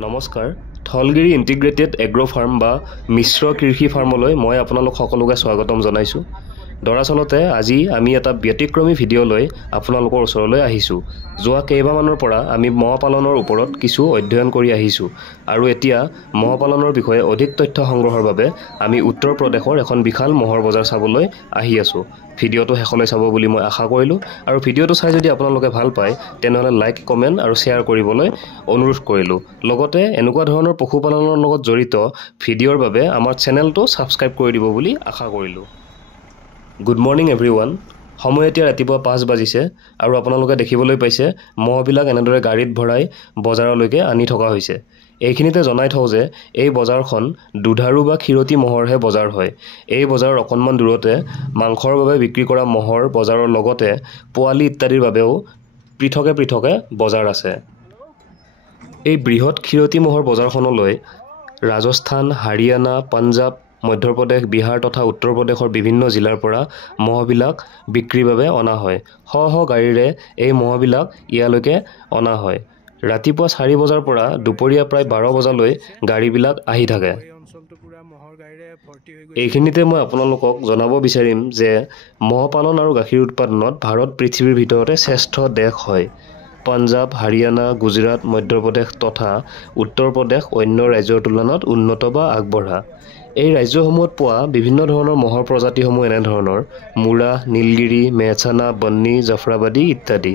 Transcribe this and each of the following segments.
নমস্কাৰ থলগিৰি integrated agro farm বা মিশ্ৰ কৃষি ফাৰ্মলৈ মই আপোনালোক সকলোকে স্বাগতম জনাইছোঁ। দৰাচলতে আজি আমি এটা ব্যতিক্ৰমী ভিডিঅ' লৈ আপোনালোকৰ ওচৰলৈ আহিছোঁ। যোৱা কেইবামানৰ পৰা আমি মহ পালনৰ ওপৰত কিছু অধ্যয়ন কৰি আহিছোঁ আৰু এতিয়া মহ পালনৰ বিষয়ে অধিক তথ্য সংগ্ৰহৰ বাবে আমি উত্তৰ প্ৰদেশৰ এখন বিশাল মহৰ বজাৰ চাবলৈ আহি আছোঁ। ভিডিঅ'টো শেষলৈ চাব বুলি মই আশা কৰিলোঁ আৰু ভিডিঅ'টো চাই যদি আপোনালোকে ভাল পায় তেনেহ'লে লাইক, কমেণ্ট আৰু শ্বেয়াৰ কৰিবলৈ অনুৰোধ কৰিলোঁ। লগতে এনেকুৱা ধৰণৰ পশুপালনৰ লগত জড়িত ভিডিঅ'ৰ বাবে আমাৰ চেনেলটো ছাবস্ক্ৰাইব কৰি দিব বুলি আশা কৰিলোঁ। Good morning everyone. সময় এতিয়া ৰাতিপুৱা 5 বাজিছে আৰু আপোনালোকে দেখিবলৈ পাইছে মহবিলাক এনেদৰে গাড়ীত ভৰাই বজাৰলৈকে আনি থকা হৈছে। এইখিনিতে জনাই থওঁ যে এই বজাৰখন দুধাৰু বা ক্ষীৰতী মহৰহে বজাৰ হয়। এই বজাৰৰ অকণমান দূৰতে মাংসৰ বাবে বিক্ৰী কৰা মহৰ বজাৰৰ লগতে পোৱালি ইত্যাদিৰ বাবেও পৃথকে পৃথকে বজাৰ আছে। এই বৃহৎ ক্ষীৰতী মহৰ বজাৰখনলৈ ৰাজস্থান, হাৰিয়ানা, পাঞ্জাৱ, মধ্যপ্ৰদেশ, বিহাৰ তথা উত্তৰ প্ৰদেশৰ বিভিন্ন জিলাৰ পৰা মহবিলাক বিক্ৰীৰ বাবে অনা হয়। শ গাড়ীৰে এই মহবিলাক ইয়ালৈকে অনা হয়। ৰাতিপুৱা 4 বজাৰ পৰা দুপৰীয়া প্ৰায় 12 বজালৈ গাড়ীবিলাক আহি থাকে। এইখিনিতে মই আপোনালোকক জনাব বিচাৰিম যে মহ পালন আৰু গাখীৰ উৎপাদনত ভাৰত পৃথিৱীৰ ভিতৰতে শ্ৰেষ্ঠ দেশ হয়। পাঞ্জাৱ, হাৰিয়ানা, গুজৰাট, মধ্যপ্ৰদেশ তথা উত্তৰ প্ৰদেশ অন্য ৰাজ্যৰ তুলনাত উন্নত বা আগবঢ়া। এই ৰাজ্যসমূহত পোৱা বিভিন্ন ধৰণৰ মহৰ প্ৰজাতিসমূহ এনেধৰণৰ: মুৰা, নীলগিৰি, মেহচানা, বন্নী, জাফৰাবাদী ইত্যাদি।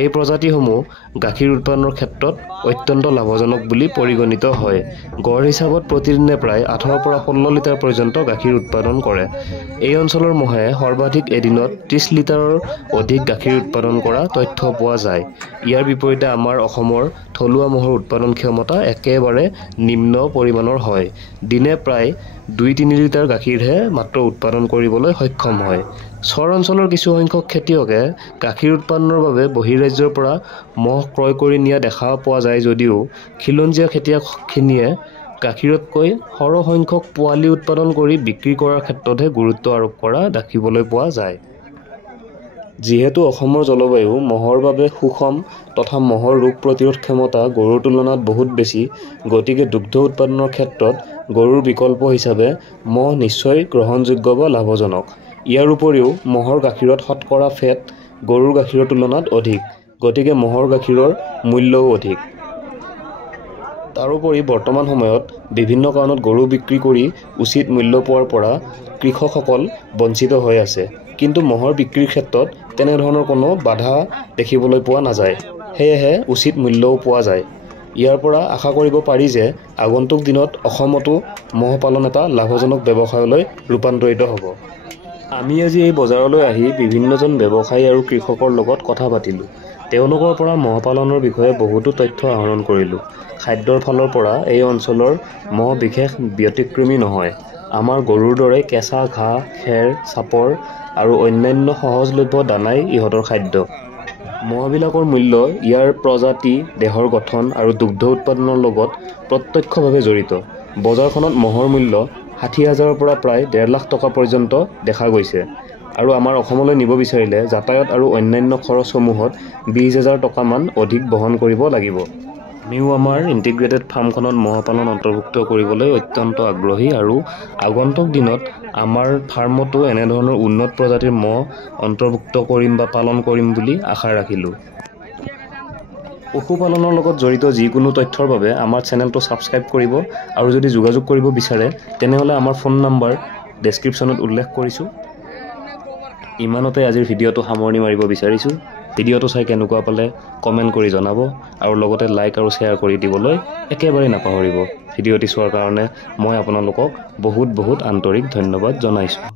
এই প্ৰজাতিসমূহ গাখীৰ উৎপাদনৰ ক্ষেত্ৰত অত্যন্ত লাভজনক বুলি পৰিগণিত হয়। গড় হিচাপত প্ৰতিদিনে প্ৰায় 18 পৰা 16 লিটাৰ পৰ্যন্ত গাখীৰ উৎপাদন কৰে। এই অঞ্চলৰ মহে সৰ্বাধিক এদিনত 30 লিটাৰৰ অধিক গাখীৰ উৎপাদন কৰা তথ্য পোৱা যায়। ইয়াৰ বিপৰীতে আমাৰ অসমৰ থলুৱা মহৰ উৎপাদন ক্ষমতা একেবাৰে নিম্ন পৰিমাণৰ হয়। দিনে প্ৰায় 2-3 লিটাৰ গাখীৰহে মাত্ৰ উৎপাদন কৰিবলৈ সক্ষম হয়। চৰ অঞ্চলৰ কিছুসংখ্যক খেতিয়কে গাখীৰ উৎপাদনৰ বাবে বহিঃৰাজ্যৰ পৰা মহ ক্ৰয় কৰি নিয়া দেখা পোৱা যায় যদিও খিলঞ্জীয়া খেতিয়কখিনিয়ে গাখীৰতকৈ সৰহ সংখ্যক পোৱালি উৎপাদন কৰি বিক্ৰী কৰাৰ ক্ষেত্ৰতহে গুৰুত্ব আৰোপ কৰা দেখিবলৈ পোৱা যায়। যিহেতু অসমৰ জলবায়ু মহৰ বাবে সুষম তথা মহৰ ৰোগ প্ৰতিৰোধ ক্ষমতা গৰুৰ তুলনাত বহুত বেছি, গতিকে দুগ্ধ উৎপাদনৰ ক্ষেত্ৰত গৰুৰ বিকল্প হিচাপে মহ নিশ্চয় গ্ৰহণযোগ্য বা লাভজনক। ইয়াৰ উপৰিও মহৰ গাখীৰত শতকৰা ফেট গৰুৰ গাখীৰৰ তুলনাত অধিক, গতিকে মহৰ গাখীৰৰ মূল্যও অধিক। তাৰোপৰি বৰ্তমান সময়ত বিভিন্ন কাৰণত গৰু বিক্ৰী কৰি উচিত মূল্য পোৱাৰ পৰা কৃষকসকল বঞ্চিত হৈ আছে। কিন্তু মহৰ বিক্ৰীৰ ক্ষেত্ৰত তেনেধৰণৰ কোনো বাধা দেখিবলৈ পোৱা নাযায়। সেয়েহে উচিত মূল্যও পোৱা যায়। ইয়াৰ পৰা আশা কৰিব পাৰি যে আগন্তুক দিনত অসমতো মহ পালন এটা লাভজনক ব্যৱসায়লৈ ৰূপান্তৰিত হ'ব। আমি আজি এই বজাৰলৈ আহি বিভিন্নজন ব্যৱসায়ী আৰু কৃষকৰ লগত কথা পাতিলোঁ। তেওঁলোকৰ পৰা মহ পালনৰ বিষয়ে বহুতো তথ্য আহৰণ কৰিলোঁ। খাদ্যৰ ফালৰ পৰা এই অঞ্চলৰ মহ বিশেষ ব্যতিক্ৰমী নহয়। আমাৰ গৰুৰ দৰে কেঁচা ঘাঁহ, খেৰ, চাপৰ আৰু অন্যান্য সহজলভ্য দানাই ইহঁতৰ খাদ্য। মহবিলাকৰ মূল্য ইয়াৰ প্ৰজাতি, দেহৰ গঠন আৰু দুগ্ধ উৎপাদনৰ লগত প্ৰত্যক্ষভাৱে জড়িত। বজাৰখনত মহৰ মূল্য 60,000ৰ পৰা প্ৰায় 1.5 লাখ টকা পৰ্যন্ত দেখা গৈছে আৰু আমাৰ অসমলৈ নিব বিচাৰিলে যাতায়াত আৰু অন্যান্য খৰচসমূহত 20,000 টকামান অধিক বহন কৰিব লাগিব। আমিও আমাৰ ইণ্টিগ্ৰেটেড ফাৰ্মখনত মহ পালন অন্তৰ্ভুক্ত কৰিবলৈ অত্যন্ত আগ্ৰহী আৰু আগন্তুক দিনত আমাৰ ফাৰ্মতো এনেধৰণৰ উন্নত প্ৰজাতিৰ মহ অন্তৰ্ভুক্ত কৰিম বা পালন কৰিম বুলি আশা ৰাখিলোঁ। পশুপালনৰ লগত জড়িত যিকোনো তথ্যৰ বাবে আমাৰ চেনেলটো ছাবস্ক্ৰাইব কৰিব আৰু যদি যোগাযোগ কৰিব বিচাৰে তেনেহ'লে আমাৰ ফোন নম্বৰ ডেছক্ৰিপশ্যনত উল্লেখ কৰিছোঁ। ইমানতে আজিৰ ভিডিঅ'টো সামৰণি মাৰিব বিচাৰিছোঁ। ভিডিঅ'টো চাই কেনেকুৱা পালে কমেণ্ট কৰি জনাব আৰু লগতে লাইক আৰু শ্বেয়াৰ কৰি দিবলৈ একেবাৰে নাপাহৰিব। ভিডিঅ'টি চোৱাৰ কাৰণে মই আপোনালোকক বহুত আন্তৰিক ধন্যবাদ জনাইছোঁ।